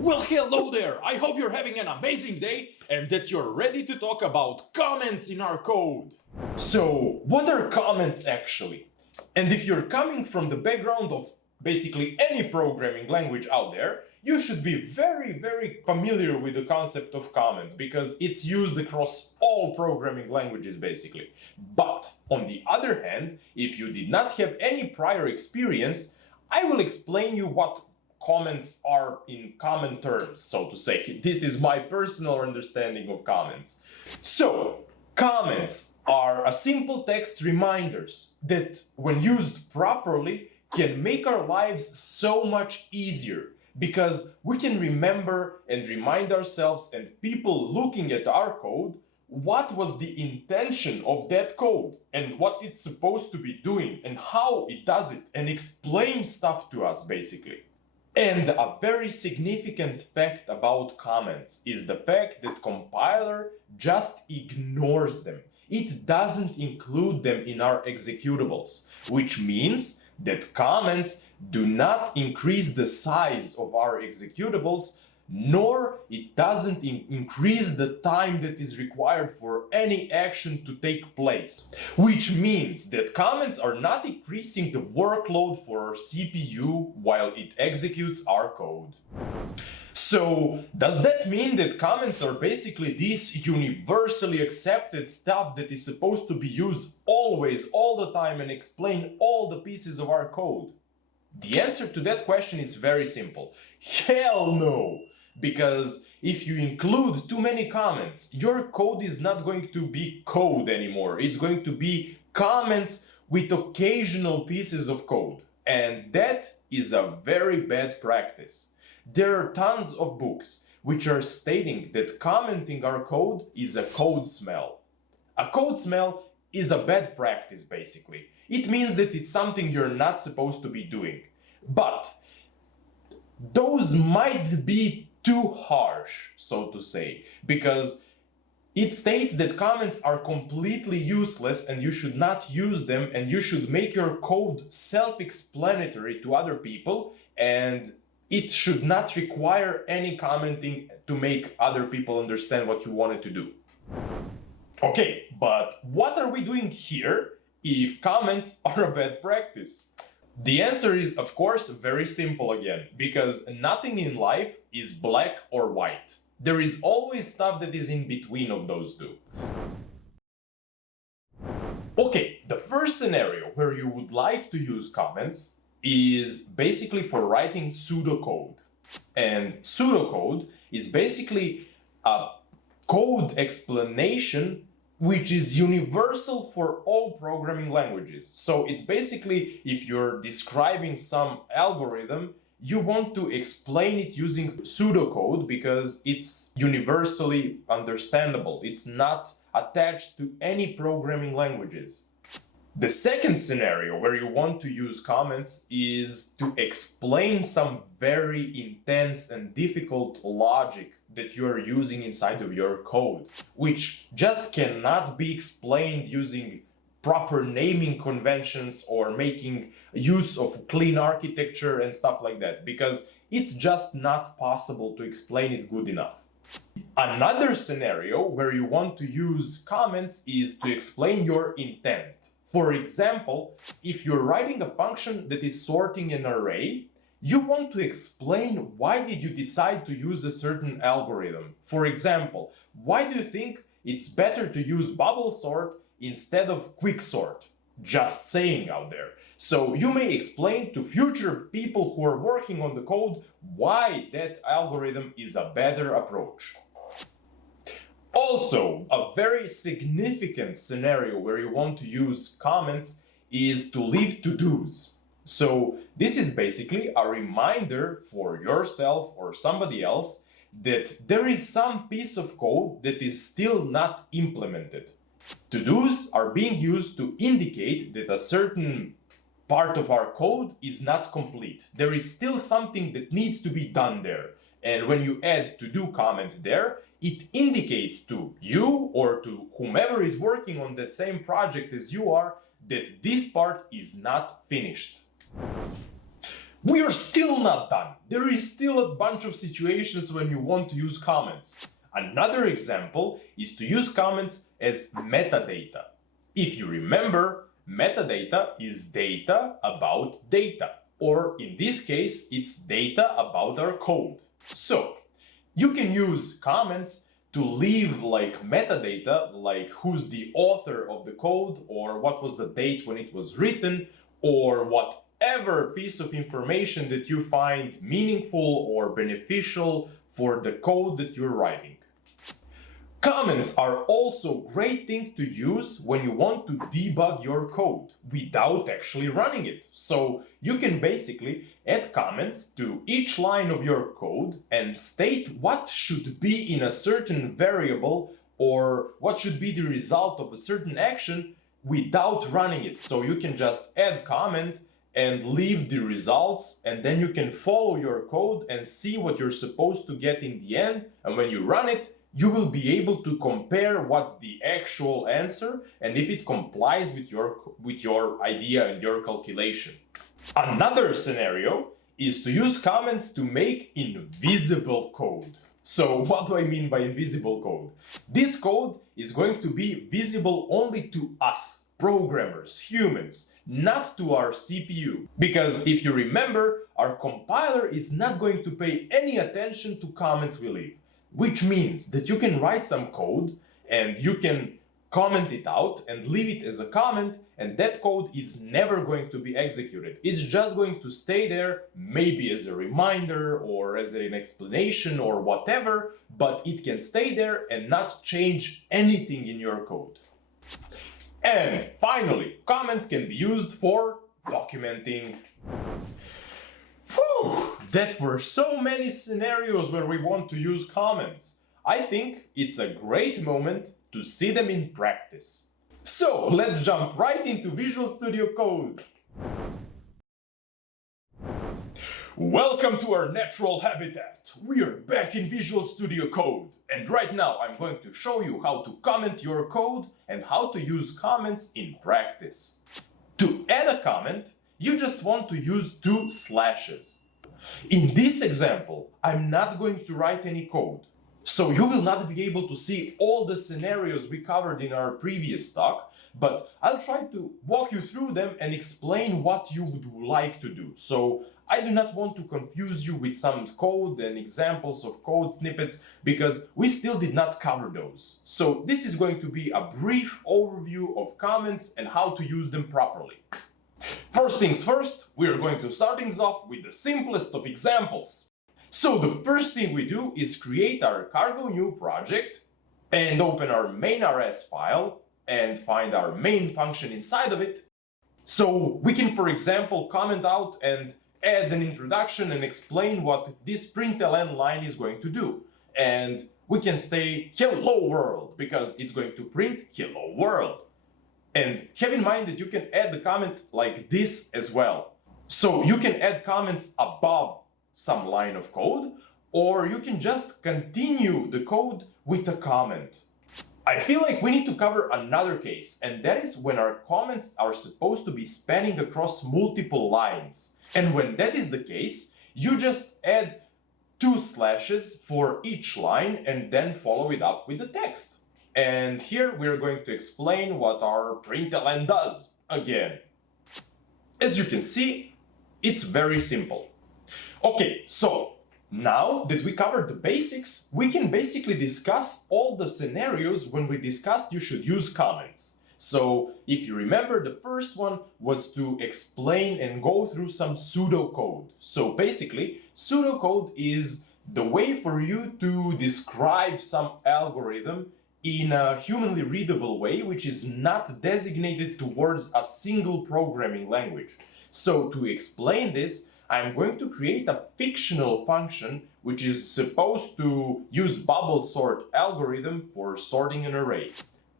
Well, hello there! I hope you're having an amazing day and that you're ready to talk about comments in our code. So, what are comments actually? And if you're coming from the background of basically any programming language out there, you should be very familiar with the concept of comments because it's used across all programming languages basically. But on the other hand, if you did not have any prior experience, I will explain you what comments are in common terms, so to say. This is my personal understanding of comments. So, comments are a simple text reminders that, when used properly, can make our lives so much easier because we can remember and remind ourselves and people looking at our code what was the intention of that code and what it's supposed to be doing and how it does it and explain stuff to us basically. And a very significant fact about comments is the fact that compiler just ignores them. It doesn't include them in our executables, which means that comments do not increase the size of our executables, nor it doesn't increase the time that is required for any action to take place. Which means that comments are not increasing the workload for our CPU while it executes our code. So, does that mean that comments are basically this universally accepted stuff that is supposed to be used always, all the time, and explain all the pieces of our code? The answer to that question is very simple. Hell no! Because if you include too many comments, your code is not going to be code anymore. It's going to be comments with occasional pieces of code. And that is a very bad practice. There are tons of books which are stating that commenting our code is a code smell. A code smell is a bad practice basically. It means that it's something you're not supposed to be doing. But those might be too harsh, so to say, because it states that comments are completely useless and you should not use them and you should make your code self-explanatory to other people and it should not require any commenting to make other people understand what you wanted to do. Okay, but what are we doing here if comments are a bad practice? The answer is, of course, very simple again, because nothing in life is black or white. There is always stuff that is in between of those two. Okay, the first scenario where you would like to use comments is basically for writing pseudocode. And pseudocode is basically a code explanation which is universal for all programming languages. So it's basically, if you're describing some algorithm, you want to explain it using pseudocode because it's universally understandable. It's not attached to any programming languages. The second scenario where you want to use comments is to explain some very intense and difficult logic that you are using inside of your code, which just cannot be explained using proper naming conventions or making use of clean architecture and stuff like that, because it's just not possible to explain it good enough. Another scenario where you want to use comments is to explain your intent. For example, if you're writing a function that is sorting an array, you want to explain why did you decide to use a certain algorithm. For example, why do you think it's better to use bubble sort instead of quicksort? Just saying out there. So you may explain to future people who are working on the code why that algorithm is a better approach. Also, a very significant scenario where you want to use comments is to leave to-dos. So this is basically a reminder for yourself or somebody else that there is some piece of code that is still not implemented. To-dos are being used to indicate that a certain part of our code is not complete. There is still something that needs to be done there. And when you add to-do comment there, it indicates to you or to whomever is working on that same project as you are that this part is not finished. We are still not done. There is still a bunch of situations when you want to use comments. Another example is to use comments as metadata. If you remember, metadata is data about data, or in this case, it's data about our code. So, you can use comments to leave like metadata, like who's the author of the code, or what was the date when it was written, or whatever piece of information that you find meaningful or beneficial for the code that you're writing. Comments are also a great thing to use when you want to debug your code without actually running it. So you can basically add comments to each line of your code and state what should be in a certain variable or what should be the result of a certain action without running it. So you can just add comment and leave the results, and then you can follow your code and see what you're supposed to get in the end. And when you run it, you will be able to compare what's the actual answer and if it complies with your idea and your calculation. Another scenario is to use comments to make invisible code. So what do I mean by invisible code? This code is going to be visible only to us, programmers, humans, not to our CPU. Because if you remember, our compiler is not going to pay any attention to comments we leave. Which means that you can write some code and you can comment it out and leave it as a comment, and that code is never going to be executed. It's just going to stay there, maybe as a reminder or as an explanation or whatever, but it can stay there and not change anything in your code. And finally, comments can be used for documenting. Whew, that were so many scenarios where we want to use comments. I think it's a great moment to see them in practice. So let's jump right into Visual Studio Code. Welcome to our natural habitat. We are back in Visual Studio Code, and right now I'm going to show you how to comment your code and how to use comments in practice. To add a comment, you just want to use 2 slashes. In this example, I'm not going to write any code, so you will not be able to see all the scenarios we covered in our previous talk, but I'll try to walk you through them and explain what you would like to do. So I do not want to confuse you with some code and examples of code snippets because we still did not cover those. So this is going to be a brief overview of comments and how to use them properly. First things first, we are going to start things off with the simplest of examples. So the first thing we do is create our Cargo new project and open our main.rs file and find our main function inside of it. So we can, for example, comment out and add an introduction and explain what this println line is going to do. And we can say hello world because it's going to print hello world. And have in mind that you can add the comment like this as well. So you can add comments above some line of code, or you can just continue the code with a comment. I feel like we need to cover another case, and that is when our comments are supposed to be spanning across multiple lines. And when that is the case, you just add 2 slashes for each line and then follow it up with the text. And here we're going to explain what our println does again. As you can see, it's very simple. Okay, so now that we covered the basics, we can basically discuss all the scenarios when we discussed you should use comments. So if you remember, the first one was to explain and go through some pseudocode. So basically, pseudocode is the way for you to describe some algorithm in a humanly readable way, which is not designated towards a single programming language. So to explain this, I'm going to create a fictional function which is supposed to use bubble sort algorithm for sorting an array.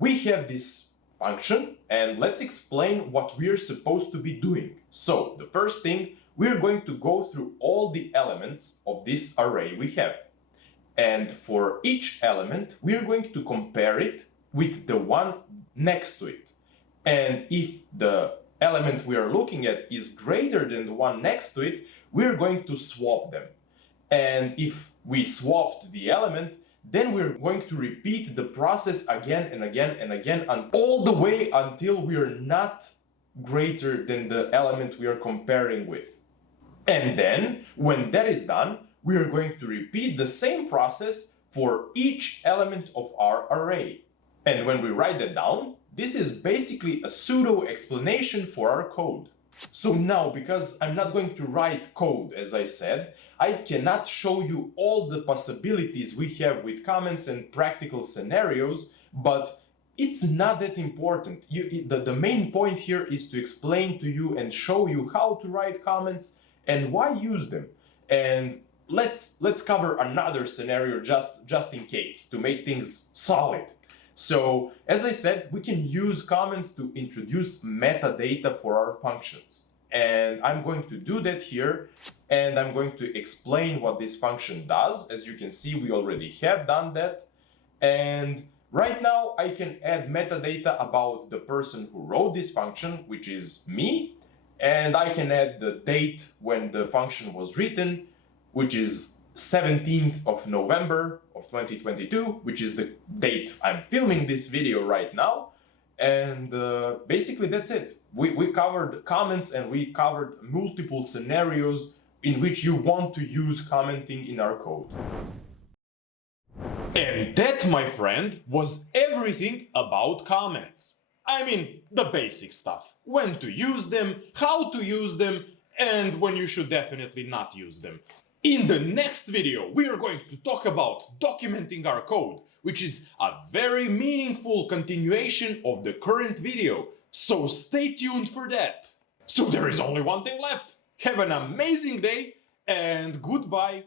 We have this function and let's explain what we're supposed to be doing. So the first thing, we're going to go through all the elements of this array we have. And for each element, we're going to compare it with the one next to it. And if the element we are looking at is greater than the one next to it, we're going to swap them. And if we swapped the element, then we're going to repeat the process again and again and again, and all the way until we are not greater than the element we are comparing with. And then, when that is done, we are going to repeat the same process for each element of our array. And when we write that down, this is basically a pseudo explanation for our code. So now, because I'm not going to write code, as I said, I cannot show you all the possibilities we have with comments and practical scenarios, but it's not that important. The main point here is to explain to you and show you how to write comments and why use them. And let's cover another scenario just in case, to make things solid. So, as I said, we can use comments to introduce metadata for our functions. And I'm going to do that here, and I'm going to explain what this function does. As you can see, we already have done that. And right now, I can add metadata about the person who wrote this function, which is me. And I can add the date when the function was written, which is 17th of November of 2022, which is the date I'm filming this video right now. And basically that's it. We covered comments and we covered multiple scenarios in which you want to use commenting in our code. And that, my friend, was everything about comments. I mean, the basic stuff. When to use them, how to use them, and when you should definitely not use them. In the next video, we are going to talk about documenting our code, which is a very meaningful continuation of the current video. So stay tuned for that. So there is only one thing left. Have an amazing day and goodbye.